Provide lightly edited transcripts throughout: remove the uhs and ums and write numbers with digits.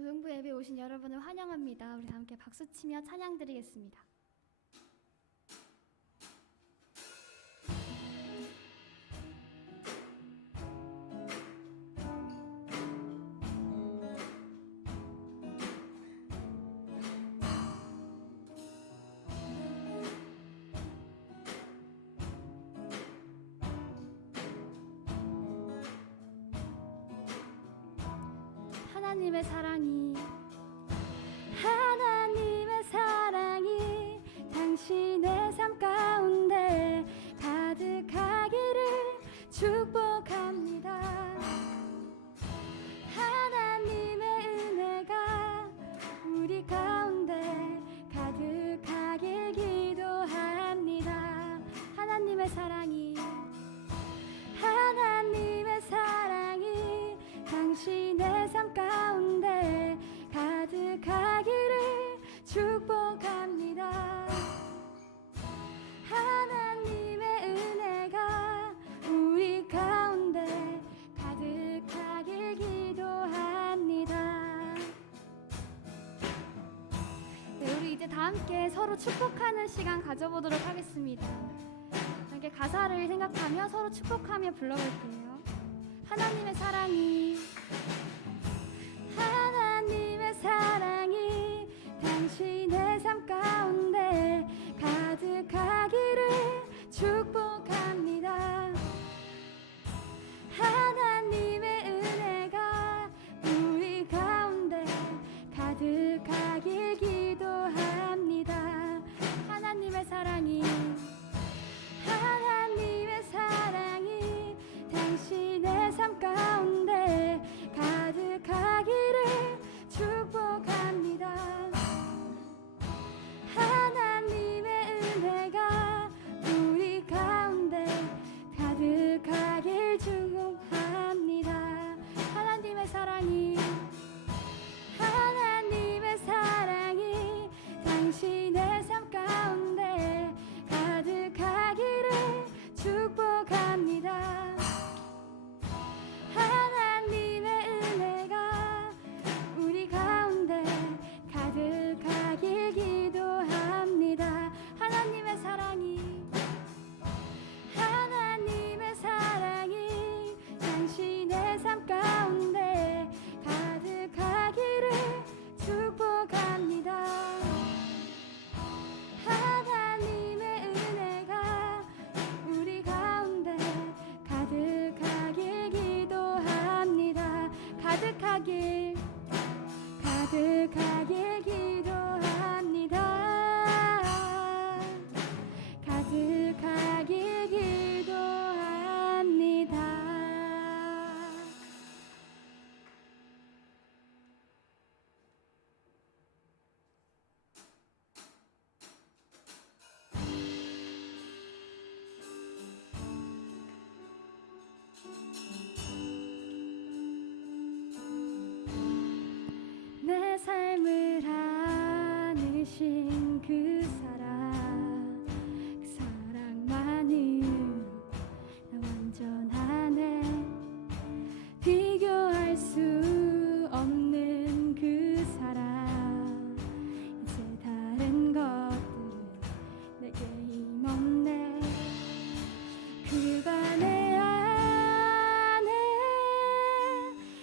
고등부 예배 오신 여러분을 환영합니다. 우리 함께 박수치며 찬양 드리겠습니다. 하나님의 사랑이 당신의 삶 가운데 가득하기를 축복합니다. 하나님의 은혜가 우리 가운데 가득하길 기도합니다. 하나님의 사랑이 당신의 삶 가운데 가득하기를 축복합니다. 하나님의 은혜가 우리 가운데 가득하길 기도합니다. 네, 우리 이제 다 함께 서로 축복하는 시간 가져보도록 하겠습니다. 함께 가사를 생각하며 서로 축복하며 불러볼게요. 하나님의 사랑이 당신의 삶 가운데 가득하기를 축복합니다. 하나님의 은혜가 우리 가운데 가득하길 기도합니다. 하나님의 사랑이 당신의 삶 가운데 가득하기를 축복합니다. 하나님의 은혜가 우리 가운데 가득하길 축복합니다. 하나님의 사랑이 당신의 삶 가운데 가득하기를 축복합니다. 하나님의 은혜가 우리 가운데 가득하길 기도합니다. 하나님의 사랑이 당신의 삶 가운데 가득하기를 축복합니다. 하나님의 은혜가 우리 가운데 가득하길 기도합니다. 가득하길 기도합니다. 가득하길 기도합니다. 내 삶을 안으신 그 사랑만은 나 완전하네. 비교할 수 없는 그 사랑. 이제 다른 것들은 내게 힘없네. 그가 내 안에,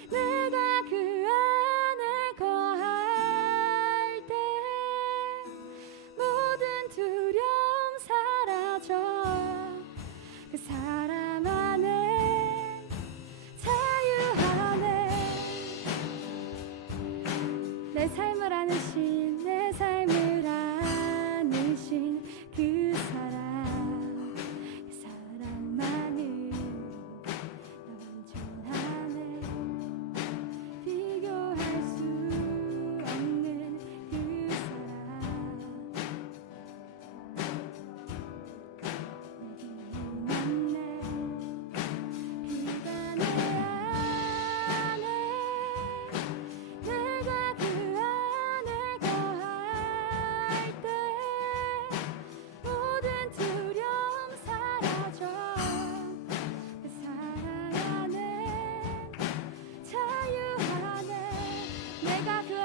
내가 그 안에 거할 때 모든 두려움 사라져. 그 사랑 안에 자유하네. 내 삶을 안으신 그 사랑만은 나 완전하네. 비교할 수 없는 그 사랑. 내게 힘없네. 그가 내 안에, 내가 그 안에 거할 때 모든 두려움 사라져. 그 사랑 안에 자유하네. 내가 그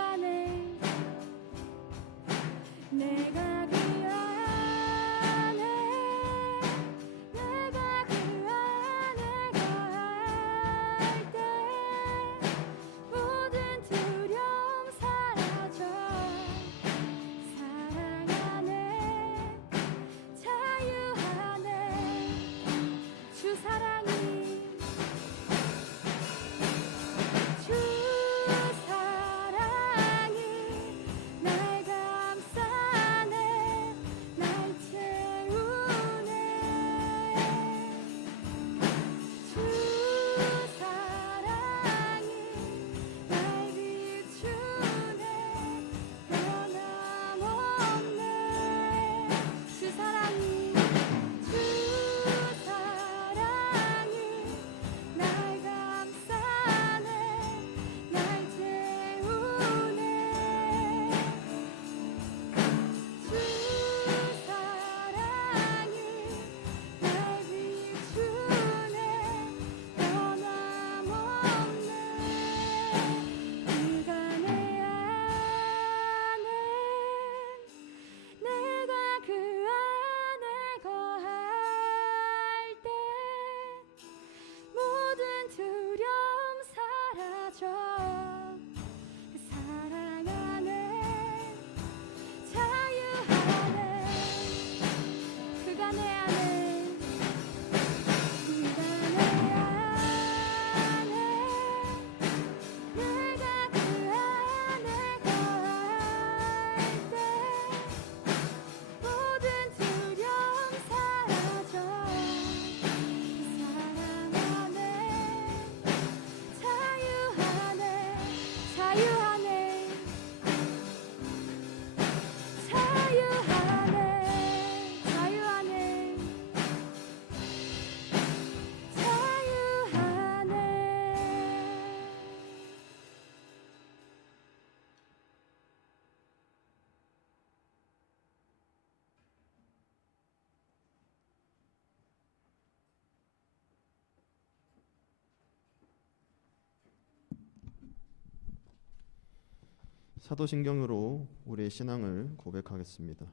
사도신경으로 우리의 신앙을 고백하겠습니다.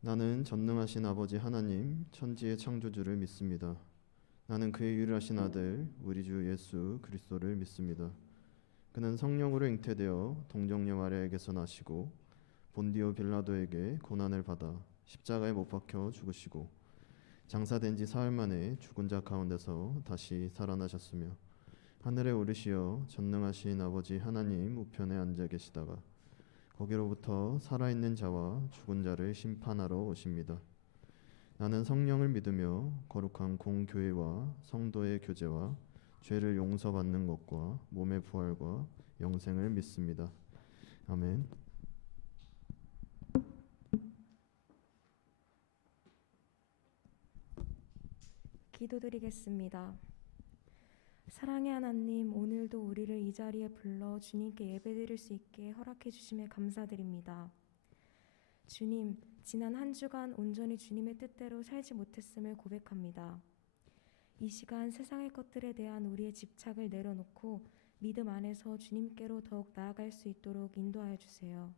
나는 전능하신 아버지 하나님 천지의 창조주를 믿습니다. 나는 그의 유일하신 아들 우리 주 예수 그리스도를 믿습니다. 그는 성령으로 잉태되어 동정녀 마리아에게서 나시고 본디오 빌라도에게 고난을 받아 십자가에 못 박혀 죽으시고 장사된 지 사흘 만에 죽은 자 가운데서 다시 살아나셨으며 하늘에 오르시어 전능하신 아버지 하나님 우편에 앉아 계시다가 거기로부터 살아있는 자와 죽은 자를 심판하러 오십니다. 나는 성령을 믿으며 거룩한 공교회와 성도의 교제와 죄를 용서받는 것과 몸의 부활과 영생을 믿습니다. 아멘. 기도드리겠습니다. 사랑의 하나님, 오늘도 우리를 이 자리에 불러 주님께 예배드릴 수 있게 허락해 주심에 감사드립니다. 주님, 지난 한 주간 온전히 주님의 뜻대로 살지 못했음을 고백합니다. 이 시간 세상의 것들에 대한 우리의 집착을 내려놓고 믿음 안에서 주님께로 더욱 나아갈 수 있도록 인도하여 주세요.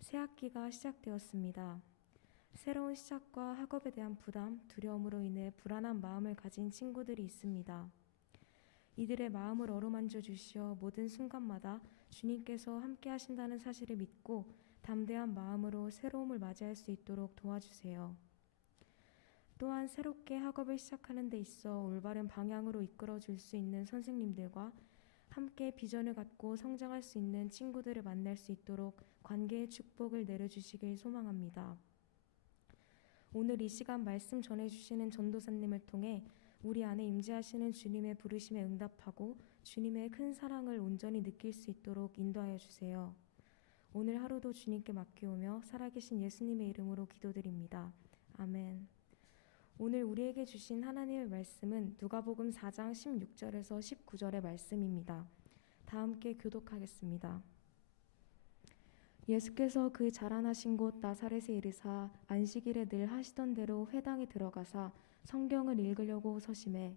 새 학기가 시작되었습니다. 새로운 시작과 학업에 대한 부담, 두려움으로 인해 불안한 마음을 가진 친구들이 있습니다. 이들의 마음을 어루만져 주시어 모든 순간마다 주님께서 함께 하신다는 사실을 믿고 담대한 마음으로 새로움을 맞이할 수 있도록 도와주세요. 또한 새롭게 학업을 시작하는 데 있어 올바른 방향으로 이끌어 줄 수 있는 선생님들과 함께 비전을 갖고 성장할 수 있는 친구들을 만날 수 있도록 관계의 축복을 내려주시길 소망합니다. 오늘 이 시간 말씀 전해주시는 전도사님을 통해 우리 안에 임재하시는 주님의 부르심에 응답하고 주님의 큰 사랑을 온전히 느낄 수 있도록 인도하여 주세요. 오늘 하루도 주님께 맡기오며 살아계신 예수님의 이름으로 기도드립니다. 아멘. 오늘 우리에게 주신 하나님의 말씀은 누가복음 4장 16절에서 19절의 말씀입니다. 다 함께 교독하겠습니다. 예수께서 그 자라나신 곳 나사렛에 이르사 안식일에 늘 하시던 대로 회당에 들어가사 성경을 읽으려고 서심해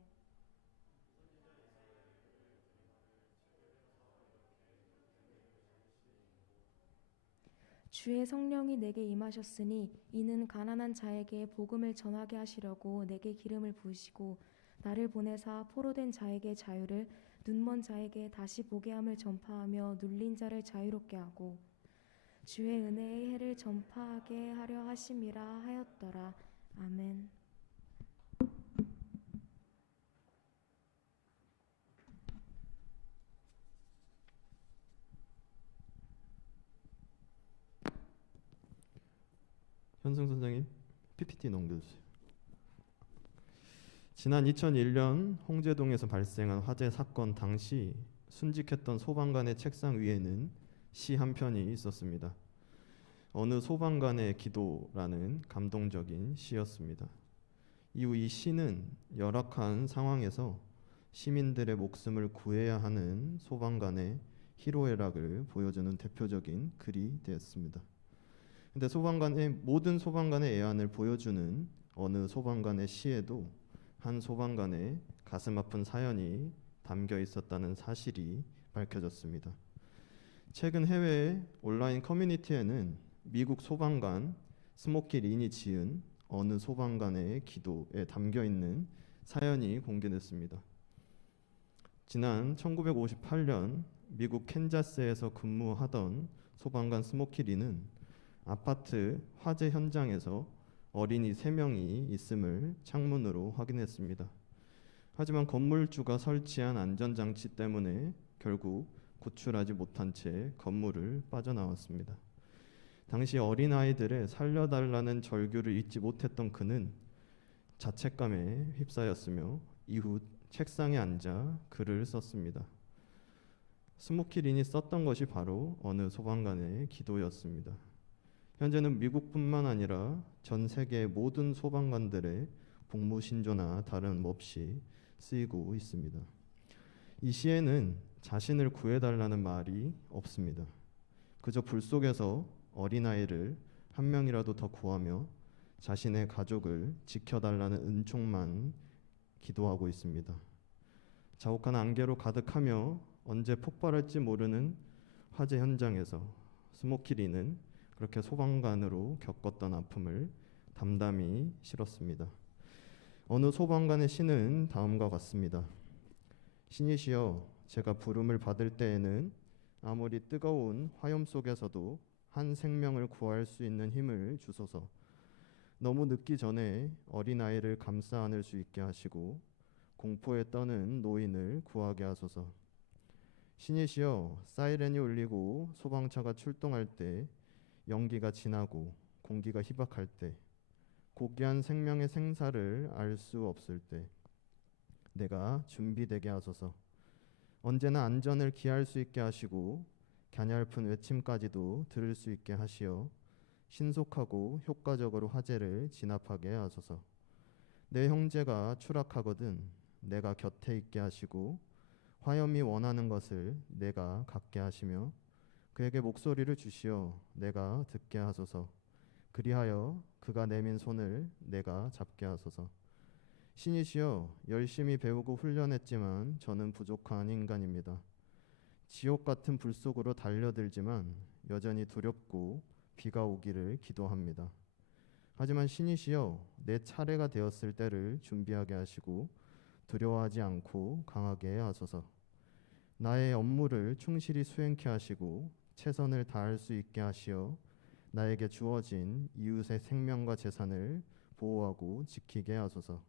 주의 성령이 내게 임하셨으니 이는 가난한 자에게 복음을 전하게 하시려고 내게 기름을 부으시고 나를 보내사 포로된 자에게 자유를 눈먼 자에게 다시 보게 함을 전파하며 눌린 자를 자유롭게 하고 주의 은혜의 해를 전파하게 하려 하심이라 하였더라. 아멘. 현승 선생님, PPT 넘겨주세요. 지난 2001년 홍제동에서 발생한 화재 사건 당시 순직했던 소방관의 책상 위에는 시 한 편이 있었습니다. 어느 소방관의 기도라는 감동적인 시였습니다. 이후 이 시는 열악한 상황에서 시민들의 목숨을 구해야 하는 소방관의 희로애락을 보여주는 대표적인 글이 되었습니다. 근데 모든 소방관의 애환을 보여주는 어느 소방관의 시에도 한 소방관의 가슴 아픈 사연이 담겨 있었다는 사실이 밝혀졌습니다. 최근 해외 온라인 커뮤니티에는 미국 소방관 스모키 린이 지은 어느 소방관의 기도에 담겨 있는 사연이 공개됐습니다. 지난 1958년 미국 캔자스에서 근무하던 소방관 스모키 린은 아파트 화재 현장에서 어린이 3명이 있음을 창문으로 확인했습니다. 하지만 건물주가 설치한 안전장치 때문에 결국 구출하지 못한 채 건물을 빠져나왔습니다. 당시 어린아이들의 살려달라는 절규를 잊지 못했던 그는 자책감에 휩싸였으며 이후 책상에 앉아 글을 썼습니다. 스모키 린이 썼던 것이 바로 어느 소방관의 기도였습니다. 현재는 미국뿐만 아니라 전 세계의 모든 소방관들의 복무 신조나 다름없이 쓰이고 있습니다. 이 시에는 자신을 구해달라는 말이 없습니다. 그저 불 속에서 어린아이를 한 명이라도 더 구하며 자신의 가족을 지켜달라는 은총만 기도하고 있습니다. 자욱한 안개로 가득하며 언제 폭발할지 모르는 화재 현장에서 스모키리는 그렇게 소방관으로 겪었던 아픔을 담담히 실었습니다. 어느 소방관의 시는 다음과 같습니다. 신이시여, 제가 부름을 받을 때에는 아무리 뜨거운 화염 속에서도 한 생명을 구할 수 있는 힘을 주소서. 너무 늦기 전에 어린아이를 감싸 안을 수 있게 하시고 공포에 떠는 노인을 구하게 하소서. 신이시여, 사이렌이 울리고 소방차가 출동할 때, 연기가 진하고 공기가 희박할 때, 고귀한 생명의 생사를 알 수 없을 때 내가 준비되게 하소서. 언제나 안전을 기할 수 있게 하시고 갸냘픈 외침까지도 들을 수 있게 하시어 신속하고 효과적으로 화재를 진압하게 하소서. 내 형제가 추락하거든 내가 곁에 있게 하시고 화염이 원하는 것을 내가 갖게 하시며 그에게 목소리를 주시어 내가 듣게 하소서. 그리하여 그가 내민 손을 내가 잡게 하소서. 신이시여, 열심히 배우고 훈련했지만 저는 부족한 인간입니다. 지옥 같은 불 속으로 달려들지만 여전히 두렵고 비가 오기를 기도합니다. 하지만 신이시여, 내 차례가 되었을 때를 준비하게 하시고 두려워하지 않고 강하게 하소서. 나의 업무를 충실히 수행케 하시고 최선을 다할 수 있게 하시어 나에게 주어진 이웃의 생명과 재산을 보호하고 지키게 하소서.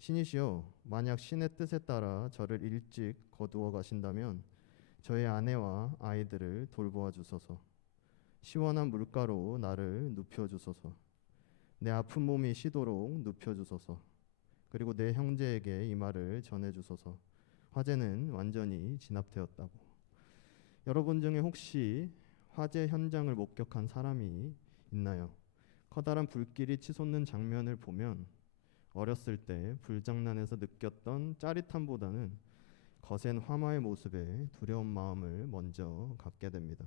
신이시여, 만약 신의 뜻에 따라 저를 일찍 거두어 가신다면 저의 아내와 아이들을 돌보아 주소서. 시원한 물가로 나를 눕혀 주소서. 내 아픈 몸이 쉬도록 눕혀 주소서. 그리고 내 형제에게 이 말을 전해 주소서. 화재는 완전히 진압되었다고. 여러분 중에 혹시 화재 현장을 목격한 사람이 있나요? 커다란 불길이 치솟는 장면을 보면 어렸을 때 불장난에서 느꼈던 짜릿함보다는 거센 화마의 모습에 두려운 마음을 먼저 갖게 됩니다.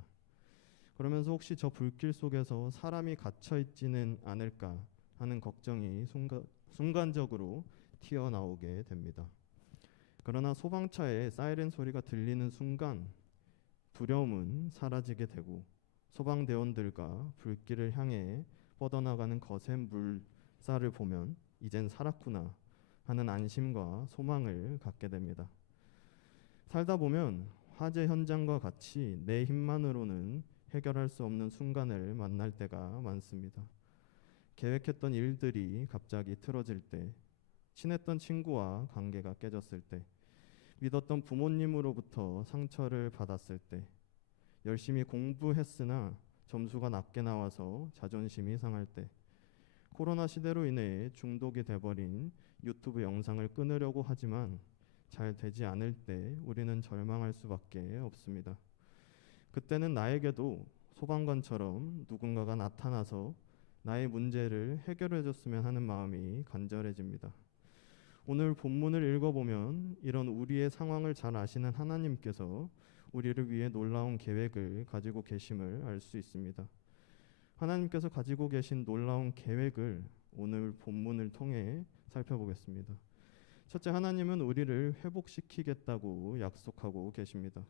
그러면서 혹시 저 불길 속에서 사람이 갇혀 있지는 않을까 하는 걱정이 순간적으로 튀어나오게 됩니다. 그러나 소방차의 사이렌 소리가 들리는 순간 두려움은 사라지게 되고 소방대원들과 불길을 향해 뻗어나가는 거센 물살을 보면 이젠 살았구나 하는 안심과 소망을 갖게 됩니다. 살다 보면 화재 현장과 같이 내 힘만으로는 해결할 수 없는 순간을 만날 때가 많습니다. 계획했던 일들이 갑자기 틀어질 때, 친했던 친구와 관계가 깨졌을 때, 믿었던 부모님으로부터 상처를 받았을 때, 열심히 공부했으나 점수가 낮게 나와서 자존심이 상할 때, 코로나 시대로 인해 중독이 돼버린 유튜브 영상을 끊으려고 하지만 잘 되지 않을 때 우리는 절망할 수밖에 없습니다. 그때는 나에게도 소방관처럼 누군가가 나타나서 나의 문제를 해결해 줬으면 하는 마음이 간절해집니다. 오늘 본문을 읽어보면 이런 우리의 상황을 잘 아시는 하나님께서 우리를 위해 놀라운 계획을 가지고 계심을 알 수 있습니다. 하나님께서 가지고 계신 놀라운 계획을 오늘 본문을 통해 살펴보겠습니다. 첫째, 하나님은 우리를 회복시키겠다고 약속하고 계십니다.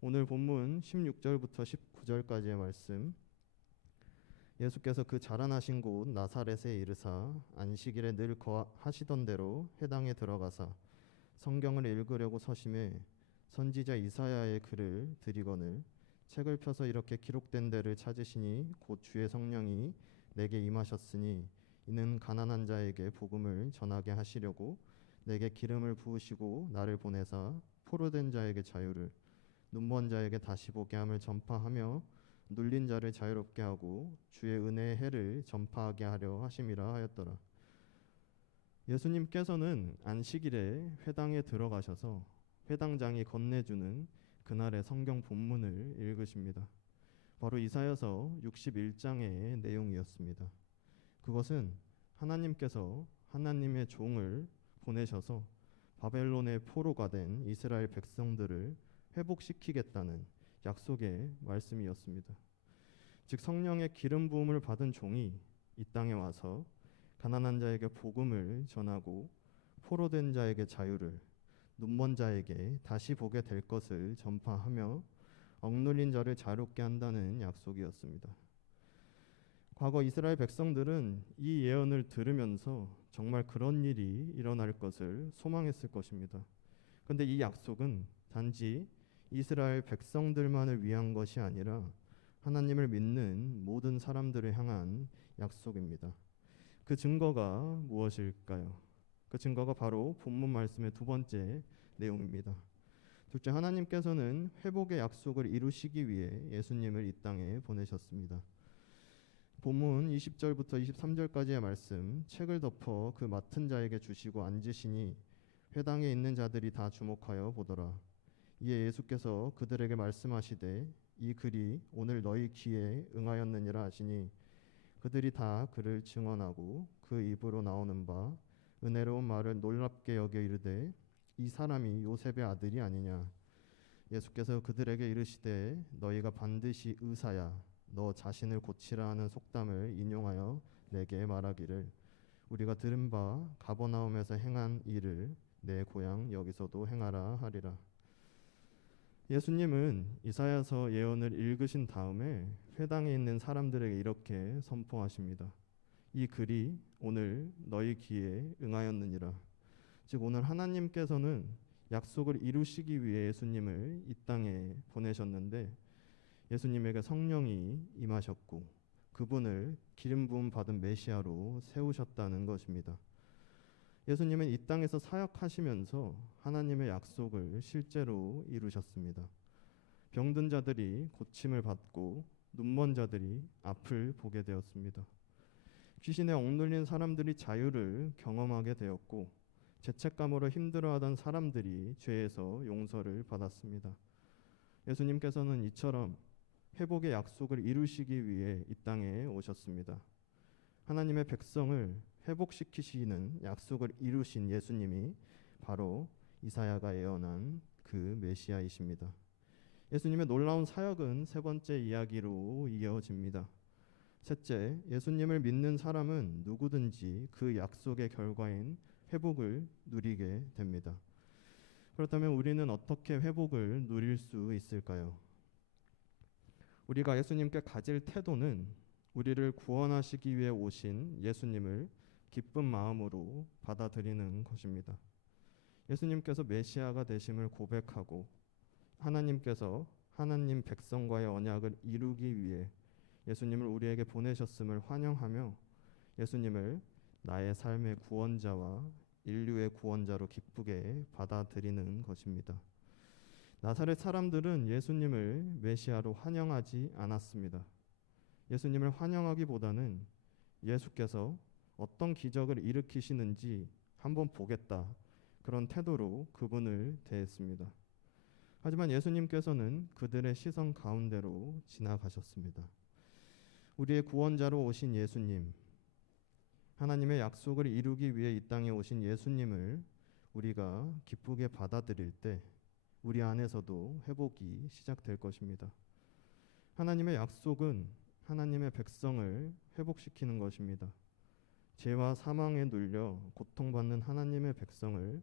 오늘 본문 16절부터 19절까지의 말씀, 예수께서 그 자라나신 곳 나사렛에 이르사 안식일에 늘 거하시던 대로 회당에 들어가사 성경을 읽으려고 서심해 선지자 이사야의 글을 들이거늘 책을 펴서 이렇게 기록된 데를 찾으시니 곧 주의 성령이 내게 임하셨으니 이는 가난한 자에게 복음을 전하게 하시려고 내게 기름을 부으시고 나를 보내사 포로된 자에게 자유를, 눈먼 자에게 다시 보게 함을 전파하며 눌린 자를 자유롭게 하고 주의 은혜의 해를 전파하게 하려 하심이라 하였더라. 예수님께서는 안식일에 회당에 들어가셔서 회당장이 건네주는 그날의 성경 본문을 읽으십니다. 바로 이사야서 61장의 내용이었습니다. 그것은 하나님께서 하나님의 종을 보내셔서 바벨론의 포로가 된 이스라엘 백성들을 회복시키겠다는 약속의 말씀이었습니다. 즉 성령의 기름 부음을 받은 종이 이 땅에 와서 가난한 자에게 복음을 전하고 포로된 자에게 자유를, 눈먼 자에게 다시 보게 될 것을 전파하며 억눌린 자를 자유롭게 한다는 약속이었습니다. 과거 이스라엘 백성들은 이 예언을 들으면서 정말 그런 일이 일어날 것을 소망했을 것입니다. 그런데 이 약속은 단지 이스라엘 백성들만을 위한 것이 아니라 하나님을 믿는 모든 사람들을 향한 약속입니다. 그 증거가 무엇일까요? 그 증거가 바로 본문 말씀의 두 번째 내용입니다. 둘째, 하나님께서는 회복의 약속을 이루시기 위해 예수님을 이 땅에 보내셨습니다. 본문 20절부터 23절까지의 말씀, 책을 덮어 그 맡은 자에게 주시고 앉으시니 회당에 있는 자들이 다 주목하여 보더라. 이에 예수께서 그들에게 말씀하시되 이 글이 오늘 너희 귀에 응하였느니라 하시니 그들이 다 그를 증언하고 그 입으로 나오는 바 은혜로운 말을 놀랍게 여겨 이르되 이 사람이 요셉의 아들이 아니냐. 예수께서 그들에게 이르시되 너희가 반드시 의사야 너 자신을 고치라 하는 속담을 인용하여 내게 말하기를 우리가 들은 바 가버나움에서 행한 일을 내 고향 여기서도 행하라 하리라. 예수님은 이사야서 예언을 읽으신 다음에 회당에 있는 사람들에게 이렇게 선포하십니다. 이 글이 오늘 너희 귀에 응하였느니라. 즉 오늘 하나님께서는 약속을 이루시기 위해 예수님을 이 땅에 보내셨는데 예수님에게 성령이 임하셨고 그분을 기름 부음 받은 메시아로 세우셨다는 것입니다. 예수님은 이 땅에서 사역하시면서 하나님의 약속을 실제로 이루셨습니다. 병든 자들이 고침을 받고 눈먼 자들이 앞을 보게 되었습니다. 귀신에 억눌린 사람들이 자유를 경험하게 되었고 죄책감으로 힘들어하던 사람들이 죄에서 용서를 받았습니다. 예수님께서는 이처럼 회복의 약속을 이루시기 위해 이 땅에 오셨습니다. 하나님의 백성을 회복시키시는 약속을 이루신 예수님이 바로 이사야가 예언한 그 메시아이십니다. 예수님의 놀라운 사역은 세 번째 이야기로 이어집니다. 셋째, 예수님을 믿는 사람은 누구든지 그 약속의 결과인 회복을 누리게 됩니다. 그렇다면 우리는 어떻게 회복을 누릴 수 있을까요? 우리가 예수님께 가질 태도는 우리를 구원하시기 위해 오신 예수님을 기쁜 마음으로 받아들이는 것입니다. 예수님께서 메시아가 되심을 고백하고 하나님께서 하나님 백성과의 언약을 이루기 위해 예수님을 우리에게 보내셨음을 환영하며 예수님을 나의 삶의 구원자와 인류의 구원자로 기쁘게 받아들이는 것입니다. 나사렛 사람들은 예수님을 메시아로 환영하지 않았습니다. 예수님을 환영하기보다는 예수께서 어떤 기적을 일으키시는지 한번 보겠다, 그런 태도로 그분을 대했습니다. 하지만 예수님께서는 그들의 시선 가운데로 지나가셨습니다. 우리의 구원자로 오신 예수님, 하나님의 약속을 이루기 위해 이 땅에 오신 예수님을 우리가 기쁘게 받아들일 때 우리 안에서도 회복이 시작될 것입니다. 하나님의 약속은 하나님의 백성을 회복시키는 것입니다. 죄와 사망에 눌려 고통받는 하나님의 백성을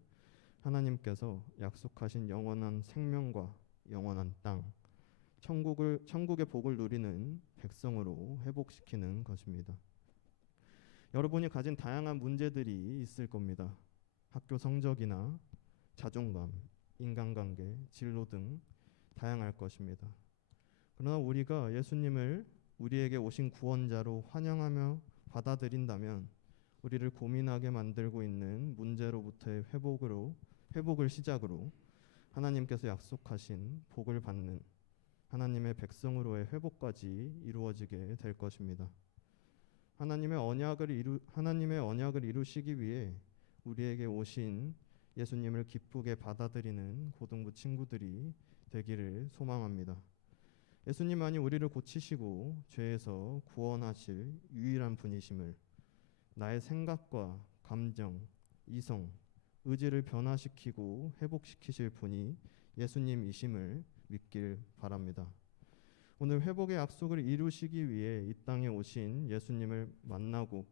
하나님께서 약속하신 영원한 생명과 영원한 땅, 천국의 복을 누리는 백성으로 회복시키는 것입니다. 여러분이 가진 다양한 문제들이 있을 겁니다. 학교 성적이나 자존감, 인간관계, 진로 등 다양할 것입니다. 그러나 우리가 예수님을 우리에게 오신 구원자로 환영하며 받아들인다면 우리를 고민하게 만들고 있는 문제로부터의 회복을 시작으로 하나님께서 약속하신 복을 받는 하나님의 백성으로의 회복까지 이루어지게 될 것입니다. 하나님의 언약을 이루시기 위해 우리에게 오신 예수님을 기쁘게 받아들이는 고등부 친구들이 되기를 소망합니다. 예수님만이 우리를 고치시고 죄에서 구원하실 유일한 분이심을, 나의 생각과 감정, 이성, 의지를 변화시키고 회복시키실 분이 예수님이심을 믿길 바랍니다. 오늘 회복의 약속을 이루시기 위해 이 땅에 오신 예수님을 만나고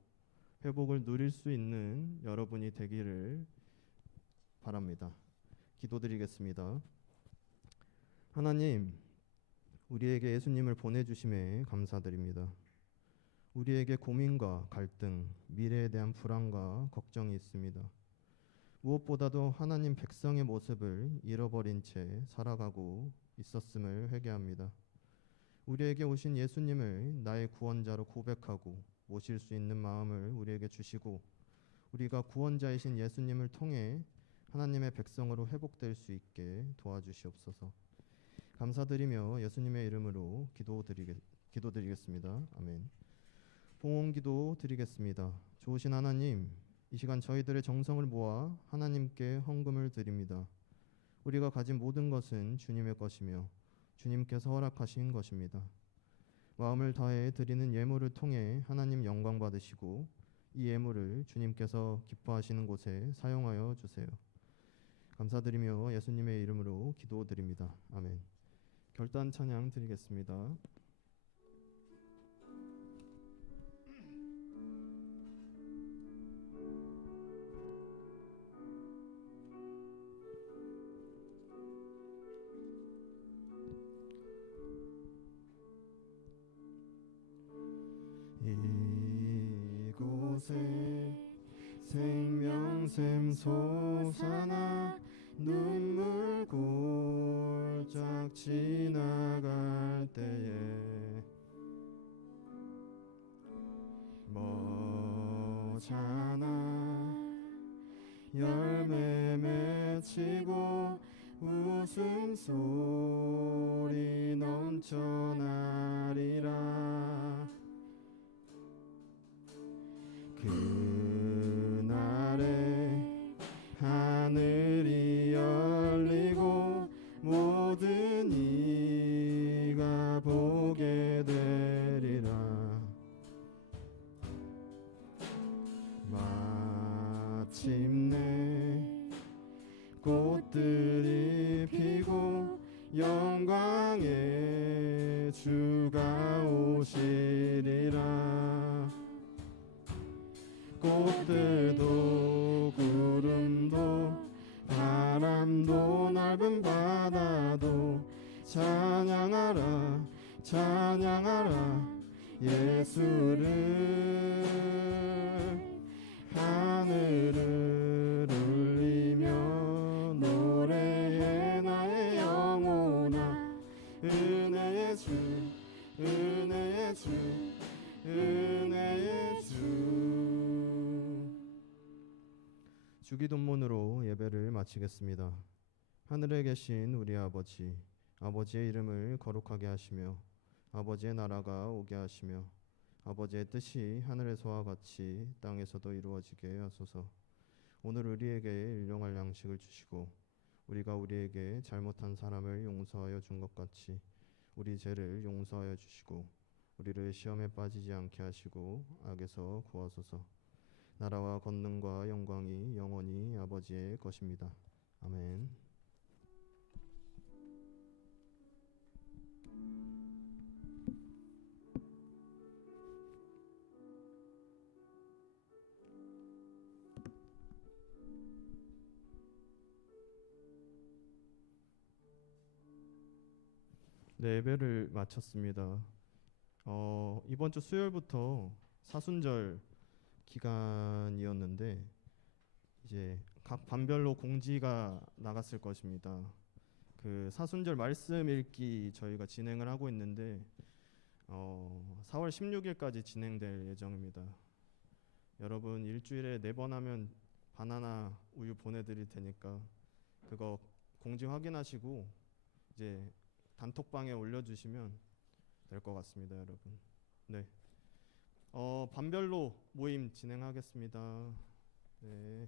회복을 누릴 수 있는 여러분이 되기를 바랍니다. 기도드리겠습니다. 하나님, 우리에게 예수님을 보내주심에 감사드립니다. 우리에게 고민과 갈등, 미래에 대한 불안과 걱정이 있습니다. 무엇보다도 하나님 백성의 모습을 잃어버린 채 살아가고 있었음을 회개합니다. 우리에게 오신 예수님을 나의 구원자로 고백하고 모실 수 있는 마음을 우리에게 주시고 우리가 구원자이신 예수님을 통해 하나님의 백성으로 회복될 수 있게 도와주시옵소서. 감사드리며 예수님의 이름으로 기도드리겠습니다. 아멘. 봉헌기도 드리겠습니다. 좋으신 하나님, 이 시간 저희들의 정성을 모아 하나님께 헌금을 드립니다. 우리가 가진 모든 것은 주님의 것이며 주님께서 허락하신 것입니다. 마음을 다해 드리는 예물을 통해 하나님 영광 받으시고 이 예물을 주님께서 기뻐하시는 곳에 사용하여 주세요. 감사드리며 예수님의 이름으로 기도드립니다. 아멘. 결단 찬양 드리겠습니다. 이곳에 생명샘 솟아나 눈물 골짝 지나갈 때에 머잖아 열매 맺히고 웃음소리 넘쳐나리라. 그날에 하늘이 열리고 모든 이가 보게 되리라. 마침내 꽃들이 피고 영광의 주가 오시리라. 꽃들도 구름도 바람도 넓은 바다도 찬양하라 찬양하라 예수를. 하늘을 울리며 노래해 나의 영혼아. 은혜의 주 은혜의 주 은혜의 주. 주기도문으로 예배를 마치겠습니다. 하늘에 계신 우리 아버지, 아버지의 이름을 거룩하게 하시며 아버지의 나라가 오게 하시며 아버지의 뜻이 하늘에서와 같이 땅에서도 이루어지게 하소서. 오늘 우리에게 일용할 양식을 주시고 우리가 우리에게 잘못한 사람을 용서하여 준 것 같이 우리 죄를 용서하여 주시고 우리를 시험에 빠지지 않게 하시고 악에서 구하소서. 나라와 권능과 영광이 영원히 아버지의 것입니다. 아멘. 네, 예배를 마쳤습니다. 이번 주 수요일부터 사순절 기간이었는데 이제 각 반별로 공지가 나갔을 것입니다. 그 사순절 말씀 읽기 저희가 진행을 하고 있는데 4월 16일까지 진행될 예정입니다. 여러분 일주일에 4번 하면 바나나 우유 보내드릴 테니까 그거 공지 확인하시고 이제 단톡방에 올려주시면 될 것 같습니다, 여러분. 네. 반별로 모임 진행하겠습니다. 네.